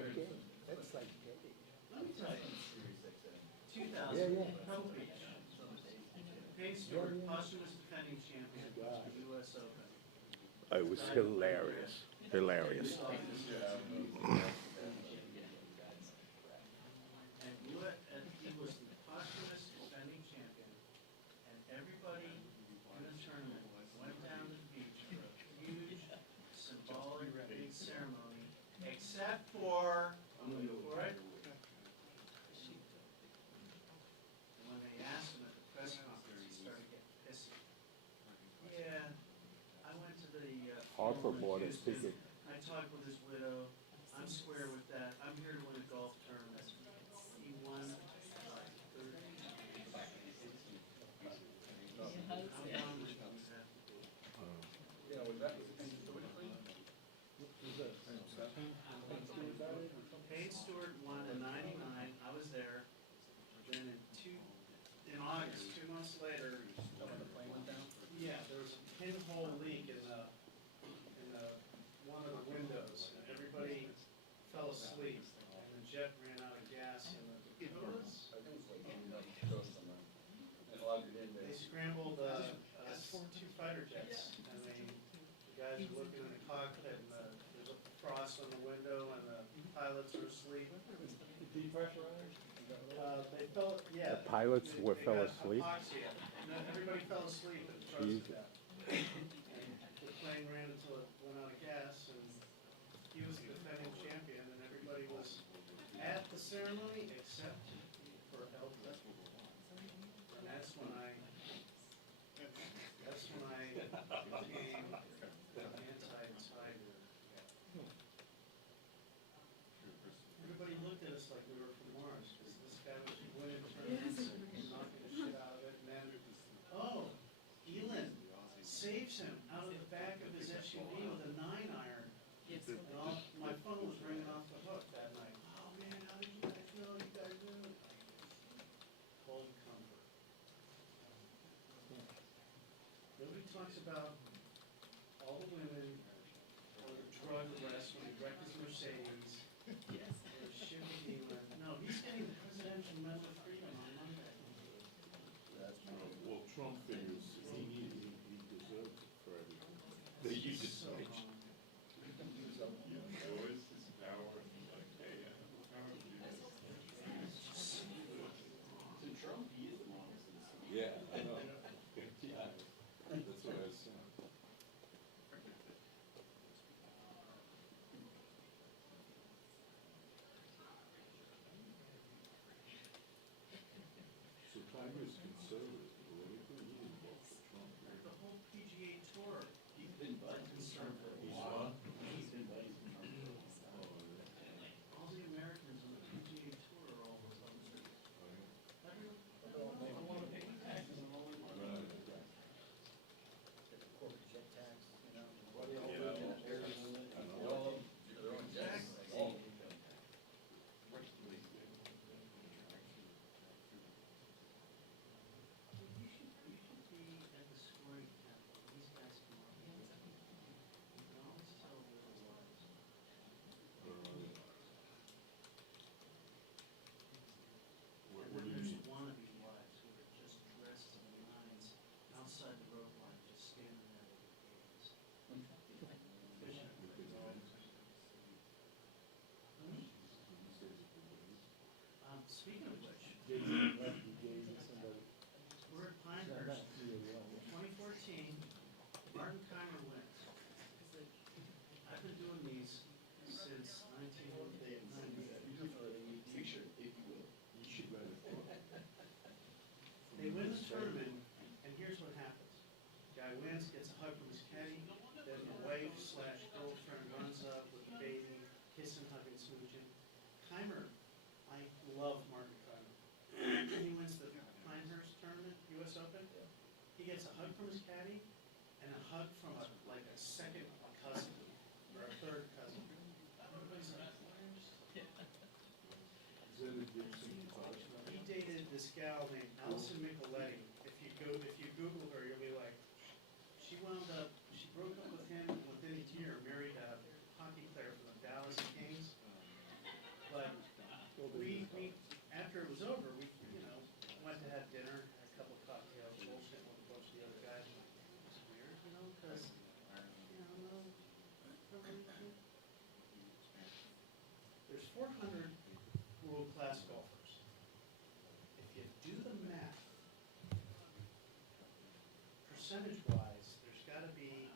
gay. That's like gay. Let me tell you. 2000, Yeah. Pebble Beach. Payne Stewart, posthumous defending champion of the U.S. Open. It was hilarious. Hilarious. And he was the posthumous defending champion, and everybody in the tournament went down to the beach for a huge, symbolic, big ceremony, except for, right? When they asked him at the press conference, he started getting pissy. Yeah, I went to the Harper funeral in bought a Houston. ticket. I talked with his widow. I'm square with that. I'm here to win a golf tournament. He won by 30. I'm done with that. Yeah, was that historically? Payne Stewart won in '99. I was there. Then in August, 2 months later, When the plane went down? yeah, there was a pinhole leak in the one of the windows, and everybody fell asleep, and the jet ran out of gas in the doors. I think it's like, go somewhere. And logged it in there. They scrambled 2 fighter jets, and the guys are looking in the cockpit, and there's a frost on the window, and the pilots are asleep. Depressurized? They fell, yeah. The pilots They fell got asleep? hypoxia. No, everybody fell asleep and froze to death. And the plane ran until it went out of gas, and he was the defending champion, and everybody was at the ceremony except for Elvis. And that's when I became anti-tiger. Everybody looked at us like we were from Mars, because this guy was winning tournaments and knocking the shit out of it, and then, oh, Elin saves him out of the back of his SUV with a 9-iron. And my phone was ringing off the hook that night. Oh man, how did you guys know? You guys knew. Cold comfort. Nobody talks about all the women or the drug arrests when he wrecked his Mercedes. Yes. Or the shit with Elin. No, he's getting the Presidential Medal of Freedom on Monday. Well, Trump figures he deserves it for everything. They use it so much. Boys, his power, and like, hey, I have the power to do this. To Trump, he is the model citizen. Yeah, I know. Yeah, that's what I was saying. So Tiger's conservative, politically, he didn't vote for Trump. The whole PGA Tour, He's been buddies. conservative. He's what? He's been buddies with Trump. All the Americans on the PGA Tour are all Republicans. I want to pay taxes on all my money. Right. Corporate jet tax, you know. What they all Yeah. do, they're all, their own jets. Exactly. All. You should be at the scoring table. These guys come up. You can always tell where the lies. What And do then you there's mean? wannabe wives who are just dressed in lines outside the rope line, just standing there with their gaze. Fishing for the dogs. Speaking of which, we're at Pinehurst, 2014, Martin Keimer wins. I've been doing these since 1998. Picture, if you will. You should write a book. They win the tournament, and here's what happens. Guy wins, gets a hug from his caddy, then the wife / girlfriend runs up with the baby, kissing, hugging, smooching. Keimer, I love Martin Keimer. He wins the Pinehurst tournament, US Open. He gets a hug from his caddy, and a hug from a second cousin, or a third cousin. Everybody's like, Is that a Gibson guitar style? he dated this gal named Allison Micheletti. If you Google her, you'll be like, she broke up with him, and within a year married a hockey player from the Dallas Kings. after it was over, we, went to have dinner, had a couple cocktails, bullshit with a bunch of the other guys. It's weird, because, there's 400 world-class golfers. If you do the math, percentage-wise, there's got to be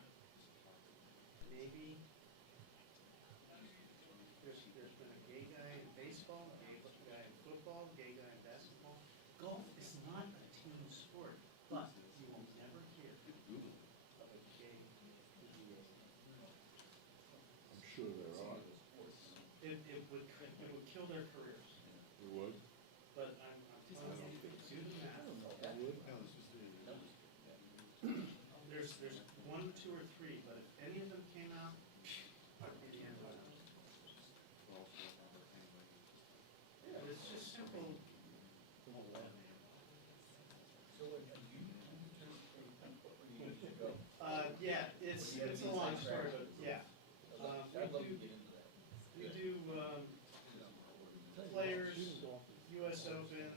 maybe, there's been a gay guy in baseball, a gay guy in football, a gay guy in basketball. Golf is not a team sport, but you will never hear of a gay PGA. I'm sure there are. It would kill their careers, It would? but I'm telling you, do the math. There's one, two, or three, but if any of them came out, it'd be the end of it. Yeah, it's just simple. Yeah, it's a long story, but yeah. We do players, US Open.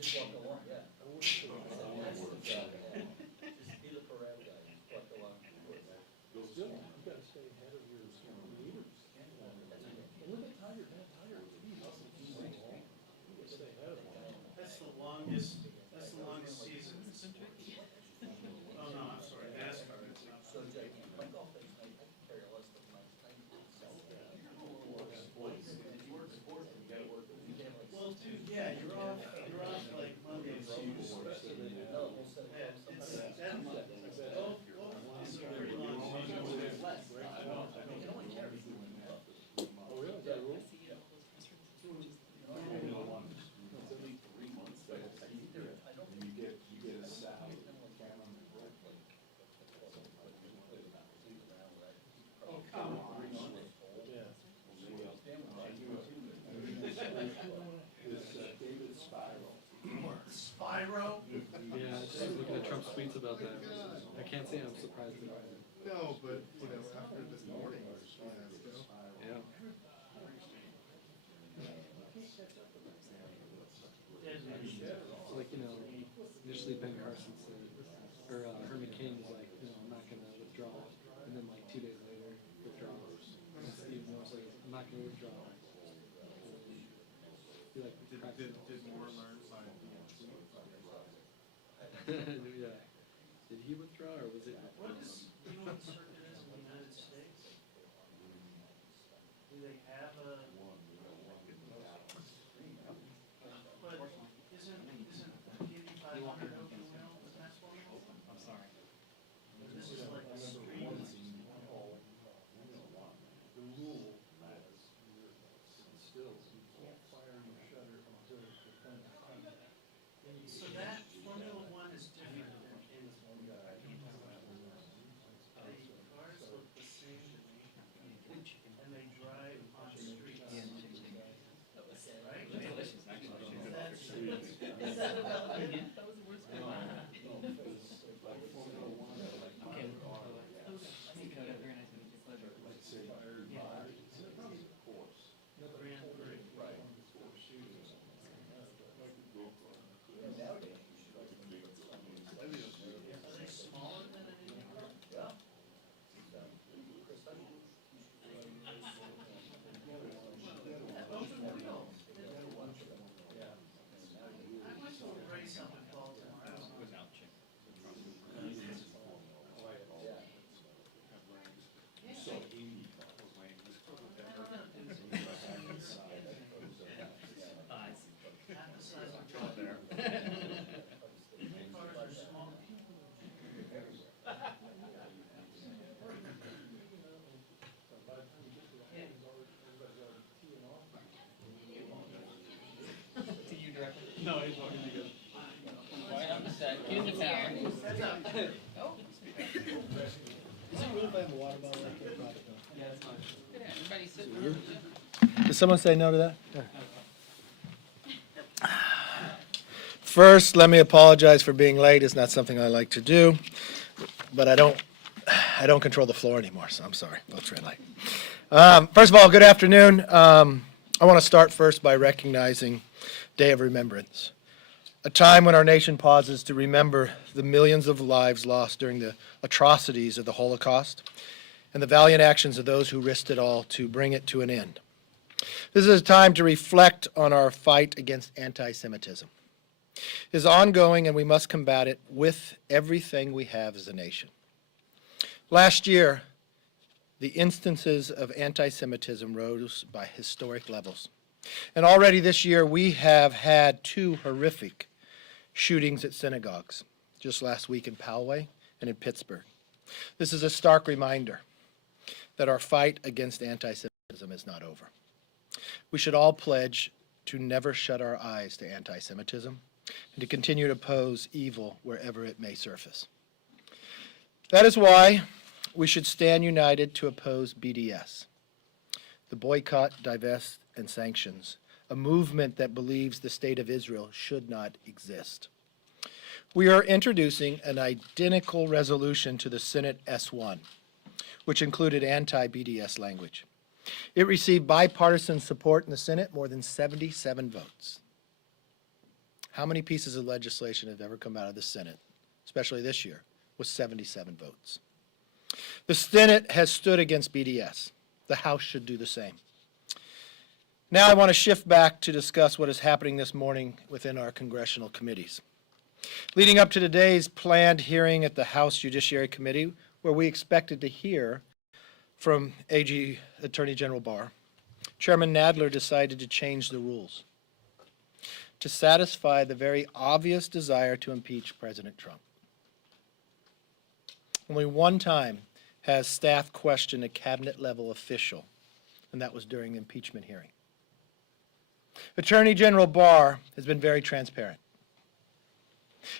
Just walk along, yeah. That's the job. Just be the parade guy, just walk along. Still, you gotta stay ahead of your leaders. And look at Tiger, man, Tiger, you gotta stay ahead of them. That's the longest season. Oh, no, I'm sorry, NASCAR. It's not. So, my golf things, I can carry a list of my time. Well, dude, yeah, you're off like Monday and Tuesday. No, we'll set it Yeah, up it's, sometime. golf is a very long season. You can only carry. Oh, really? Is that a rule? It's only 3 months. I don't You get a salary. Oh, come on. Yeah. This David Spiral. Spyro? Yeah, I just looking at Trump's tweets about that. I can't say I'm surprised about it. No, but, after this morning, fiasco. Yeah. Like, initially Ben Carson said, or Herman Cain was like, I'm not going to withdraw. And then like 2 days later, withdraws. And Steve Moore's like, I'm not going to withdraw. He like Did Moore learn by yeah. Did he withdraw or was it? What is, what circuit is in the United States? Do they have a? But isn't Indy 500 open wheel, is that what it is? I'm sorry. This is like a stream. The rule matters. Still, you can't fire your shutter until it's defended. So that Formula One is different than in the cars look the same to me, and they drive on streets. Right? Is that about it? Grand Prix. Are they smaller than an Indy car? Yeah. Open wheel. I went to a race up in Baltimore. I don't know. So 80. Half the size of truck. Cars are small. To you directly. No, he's walking to go. Here's the town. Is it rude if I have a water bottle like that? Probably not. Yeah, that's fine. Look at everybody sitting there. Does someone say no to that? First, let me apologize for being late. It's not something I like to do, but I don't control the floor anymore, so I'm sorry. It's red light. First of all, good afternoon. I want to start first by recognizing Day of Remembrance, a time when our nation pauses to remember the millions of lives lost during the atrocities of the Holocaust and the valiant actions of those who risked it all to bring it to an end. This is a time to reflect on our fight against anti-Semitism. It is ongoing, and we must combat it with everything we have as a nation. Last year, the instances of anti-Semitism rose by historic levels. And already this year, we have had 2 horrific shootings at synagogues, just last week in Poway and in Pittsburgh. This is a stark reminder that our fight against anti-Semitism is not over. We should all pledge to never shut our eyes to anti-Semitism and to continue to oppose evil wherever it may surface. That is why we should stand united to oppose BDS, the boycott, divest, and sanctions, a movement that believes the state of Israel should not exist. We are introducing an identical resolution to the Senate S1, which included anti-BDS language. It received bipartisan support in the Senate, more than 77 votes. How many pieces of legislation have ever come out of the Senate, especially this year, with 77 votes? The Senate has stood against BDS. The House should do the same. Now I want to shift back to discuss what is happening this morning within our congressional committees. Leading up to today's planned hearing at the House Judiciary Committee, where we expected to hear from AG Attorney General Barr, Chairman Nadler decided to change the rules to satisfy the very obvious desire to impeach President Trump. Only one time has staff questioned a cabinet-level official, and that was during the impeachment hearing. Attorney General Barr has been very transparent.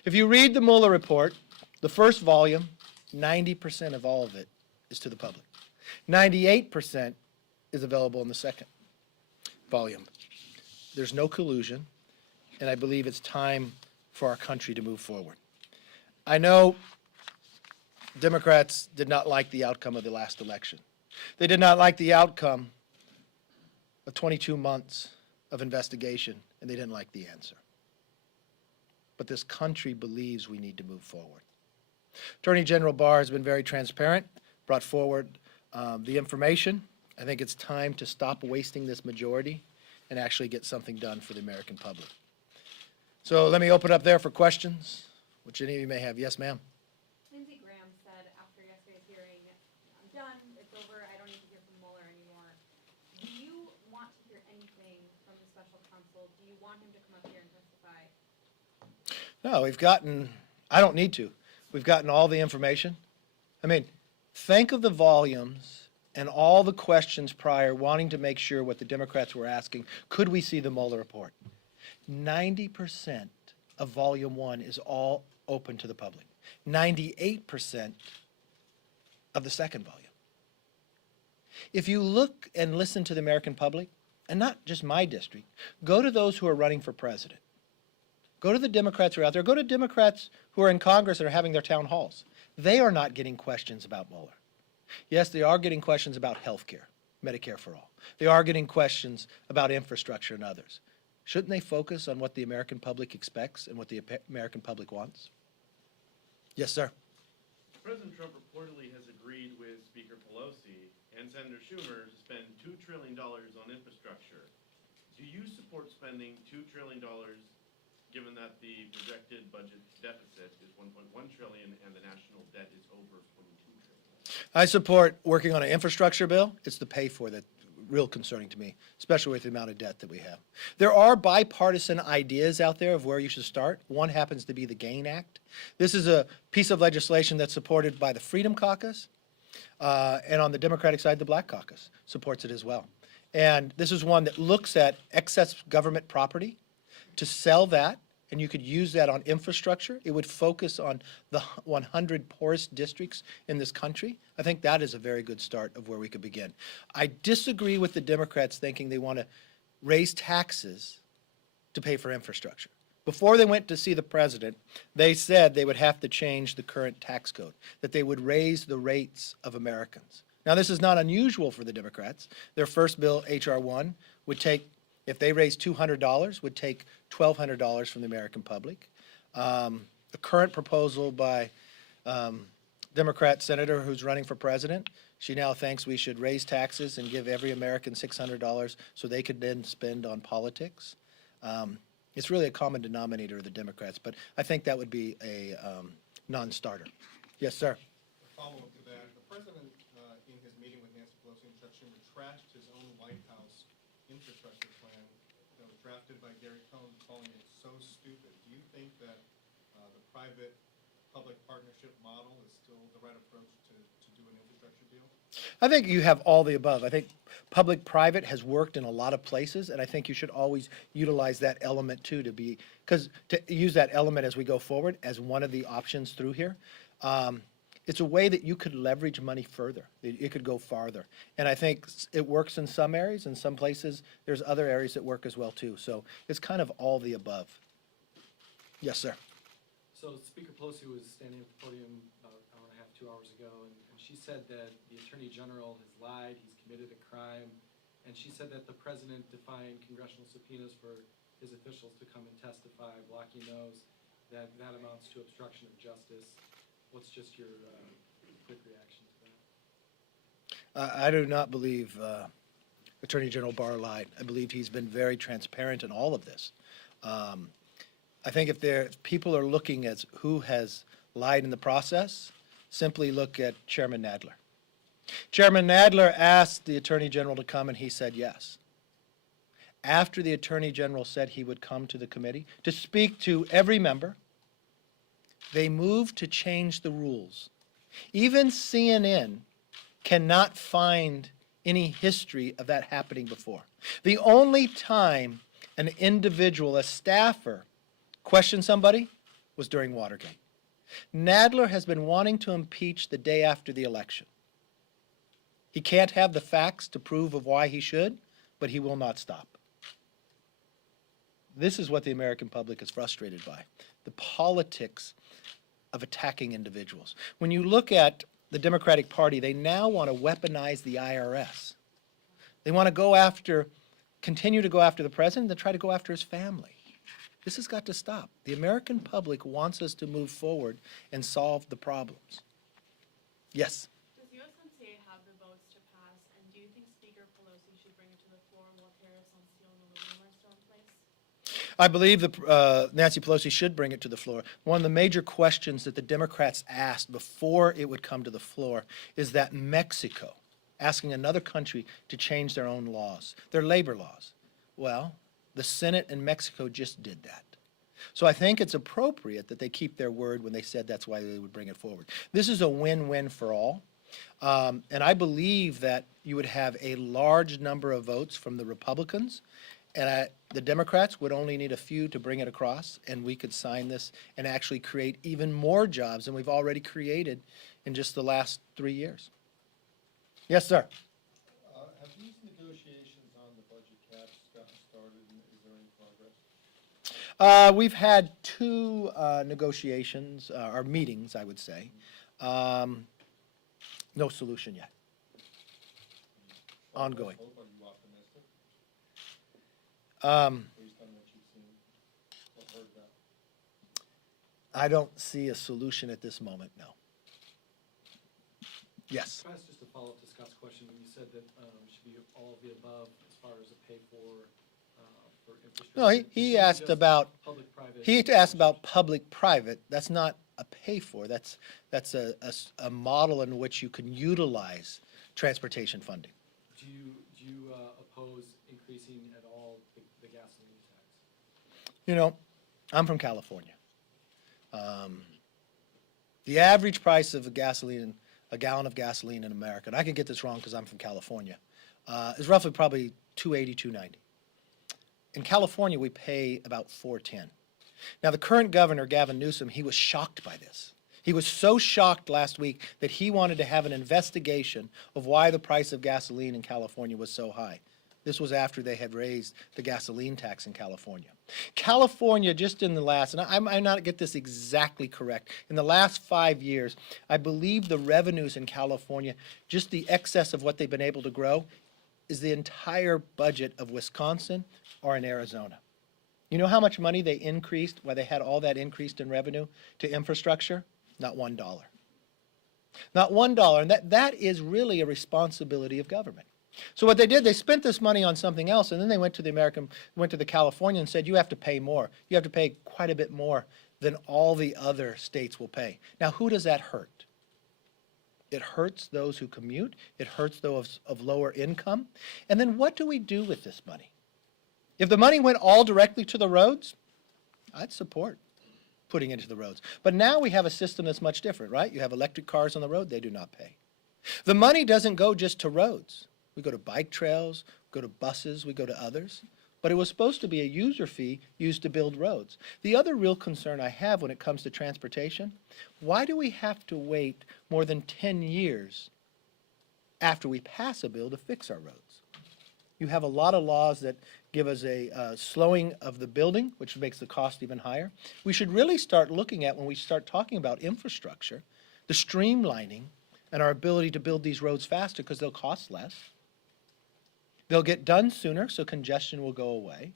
If you read the Mueller report, the first volume, 90% of all of it is to the public. 98% is available in the second volume. There's no collusion, and I believe it's time for our country to move forward. I know Democrats did not like the outcome of the last election. They did not like the outcome of 22 months of investigation, and they didn't like the answer. But this country believes we need to move forward. Attorney General Barr has been very transparent, brought forward the information. I think it's time to stop wasting this majority and actually get something done for the American public. So let me open up there for questions, which any of you may have. Yes, ma'am. Lindsey Graham said after yesterday's hearing, I'm done, it's over, I don't need to hear from Mueller anymore. Do you want to hear anything from the special counsel? Do you want him to come up here and testify? No, I don't need to. We've gotten all the information. I mean, think of the volumes and all the questions prior, wanting to make sure what the Democrats were asking, could we see the Mueller report? 90% of volume 1 is all open to the public. 98% of the second volume. If you look and listen to the American public, and not just my district, go to those who are running for president. Go to the Democrats who are out there. Go to Democrats who are in Congress and are having their town halls. They are not getting questions about Mueller. Yes, they are getting questions about health care, Medicare for all. They are getting questions about infrastructure and others. Shouldn't they focus on what the American public expects and what the American public wants? Yes, sir. President Trump reportedly has agreed with Speaker Pelosi and Senator Schumer to spend $2 trillion on infrastructure. Do you support spending $2 trillion given that the projected budget deficit is $1.1 trillion and the national debt is over $22 trillion? I support working on an infrastructure bill. It's the pay for that real concerning to me, especially with the amount of debt that we have. There are bipartisan ideas out there of where you should start. One happens to be the GAIN Act. This is a piece of legislation that's supported by the Freedom Caucus, and on the Democratic side, the Black Caucus supports it as well. And this is one that looks at excess government property to sell that, and you could use that on infrastructure. It would focus on the 100 poorest districts in this country. I think that is a very good start of where we could begin. I disagree with the Democrats thinking they want to raise taxes to pay for infrastructure. Before they went to see the president, they said they would have to change the current tax code, that they would raise the rates of Americans. Now, this is not unusual for the Democrats. Their first bill, H.R. 1, would take, if they raised $200, would take $1,200 from the American public. The current proposal by Democrat senator who's running for president, she now thinks we should raise taxes and give every American $600 so they could then spend on politics. It's really a common denominator of the Democrats, but I think that would be a non-starter. Yes, sir. Follow-up to that, the president, in his meeting with Nancy Pelosi and Chuck Schumer, trashed his own White House infrastructure plan that was drafted by Gary Cohn, calling it so stupid. Do you think that the private-public partnership model is still the right approach to do an infrastructure deal? I think you have all the above. I think public-private has worked in a lot of places, and I think you should always utilize that element too to use that element as we go forward as one of the options through here. It's a way that you could leverage money further. It could go farther. And I think it works in some areas. In some places, there's other areas that work as well too. So it's kind of all the above. Yes, sir. So Speaker Pelosi was standing at the podium about an hour and a half, 2 hours ago, and she said that the Attorney General has lied, he's committed a crime, and she said that the President defying congressional subpoenas for his officials to come and testify, blocking those, that amounts to obstruction of justice. What's just your quick reaction to that? I do not believe Attorney General Barr lied. I believe he's been very transparent in all of this. I think if people are looking at who has lied in the process, simply look at Chairman Nadler. Chairman Nadler asked the Attorney General to come, and he said yes. After the Attorney General said he would come to the committee to speak to every member, they moved to change the rules. Even CNN cannot find any history of that happening before. The only time an individual, a staffer, questioned somebody was during Watergate. Nadler has been wanting to impeach the day after the election. He can't have the facts to prove of why he should, but he will not stop. This is what the American public is frustrated by, the politics of attacking individuals. When you look at the Democratic Party, they now want to weaponize the IRS. They want to continue to go after the president and try to go after his family. This has got to stop. The American public wants us to move forward and solve the problems. Yes? Does USMCA have the votes to pass, and do you think Speaker Pelosi should bring it to the floor while tariffs on steel and aluminum are still in place? I believe Nancy Pelosi should bring it to the floor. One of the major questions that the Democrats asked before it would come to the floor is that Mexico, asking another country to change their own laws, their labor laws. Well, the Senate in Mexico just did that. So I think it's appropriate that they keep their word when they said that's why they would bring it forward. This is a win-win for all. And I believe that you would have a large number of votes from the Republicans, and the Democrats would only need a few to bring it across, and we could sign this and actually create even more jobs than we've already created in just the last 3 years. Yes, sir. Have these negotiations on the budget caps gotten started, and is there any progress? We've had two negotiations, or meetings, I would say. No solution yet. Ongoing. Are you optimistic, Um, based on what you've seen or heard about? I don't see a solution at this moment, no. Yes. Can I ask just a follow-up to Scott's question? When you said that it should be all of the above as far as a pay for infrastructure. No, he asked Just about, public-private. he asked about public-private. That's not a pay for. That's a model in which you can utilize transportation funding. Do you oppose increasing at all the gasoline tax? You know, I'm from California. The average price of a gallon of gasoline in America, and I can get this wrong because I'm from California, is roughly probably $2.80, $2.90. In California, we pay about $4.10. Now, the current governor, Gavin Newsom, he was shocked by this. He was so shocked last week that he wanted to have an investigation of why the price of gasoline in California was so high. This was after they had raised the gasoline tax in California. California, just in the last, and I might not get this exactly correct, in the last 5 years, I believe the revenues in California, just the excess of what they've been able to grow, is the entire budget of Wisconsin or in Arizona. You know how much money they increased, why they had all that increased in revenue to infrastructure? Not $1. Not $1, and that is really a responsibility of government. So what they did, they spent this money on something else, and then they went to the California and said, you have to pay more. You have to pay quite a bit more than all the other states will pay. Now, who does that hurt? It hurts those who commute. It hurts those of lower income. And then what do we do with this money? If the money went all directly to the roads, I'd support putting it into the roads. But now we have a system that's much different, right? You have electric cars on the road, they do not pay. The money doesn't go just to roads. We go to bike trails, go to buses, we go to others. But it was supposed to be a user fee used to build roads. The other real concern I have when it comes to transportation, why do we have to wait more than 10 years after we pass a bill to fix our roads? You have a lot of laws that give us a slowing of the building, which makes the cost even higher. We should really start looking at, when we start talking about infrastructure, the streamlining and our ability to build these roads faster because they'll cost less. They'll get done sooner, so congestion will go away.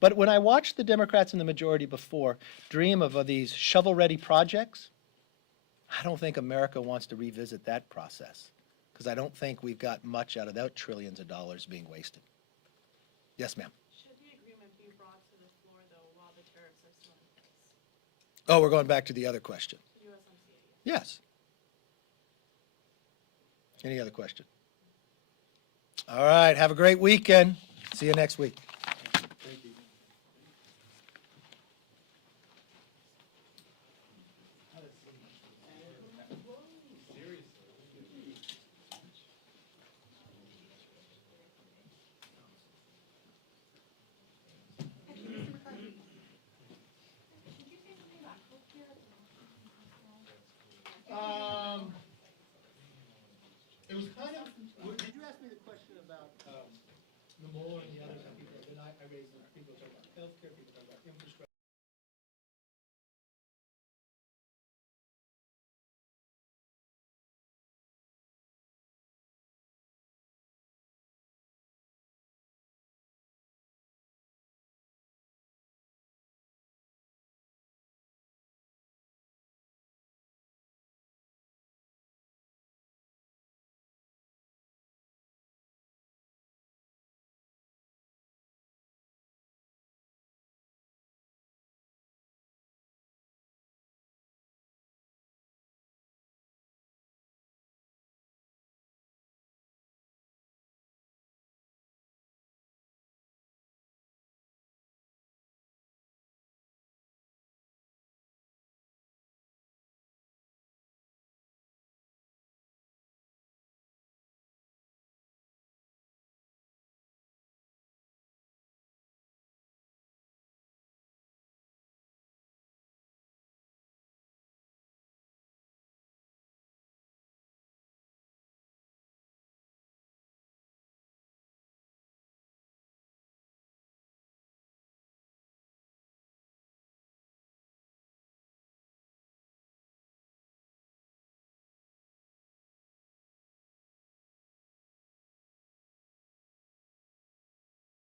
But when I watched the Democrats in the majority before dream of these shovel-ready projects, I don't think America wants to revisit that process because I don't think we've got much out of that trillions of dollars being wasted. Yes, ma'am. Should the agreement be brought to the floor, though, while the tariffs are still in place? Oh, we're going back to the other question. USMCA. Yes. Any other question? All right, have a great weekend. See you next week. Thank you. Mr. McCarthy, did you say something about healthcare? It was kind of, did you ask me the question about the mole and the other people? Then I raised, people talk about healthcare, people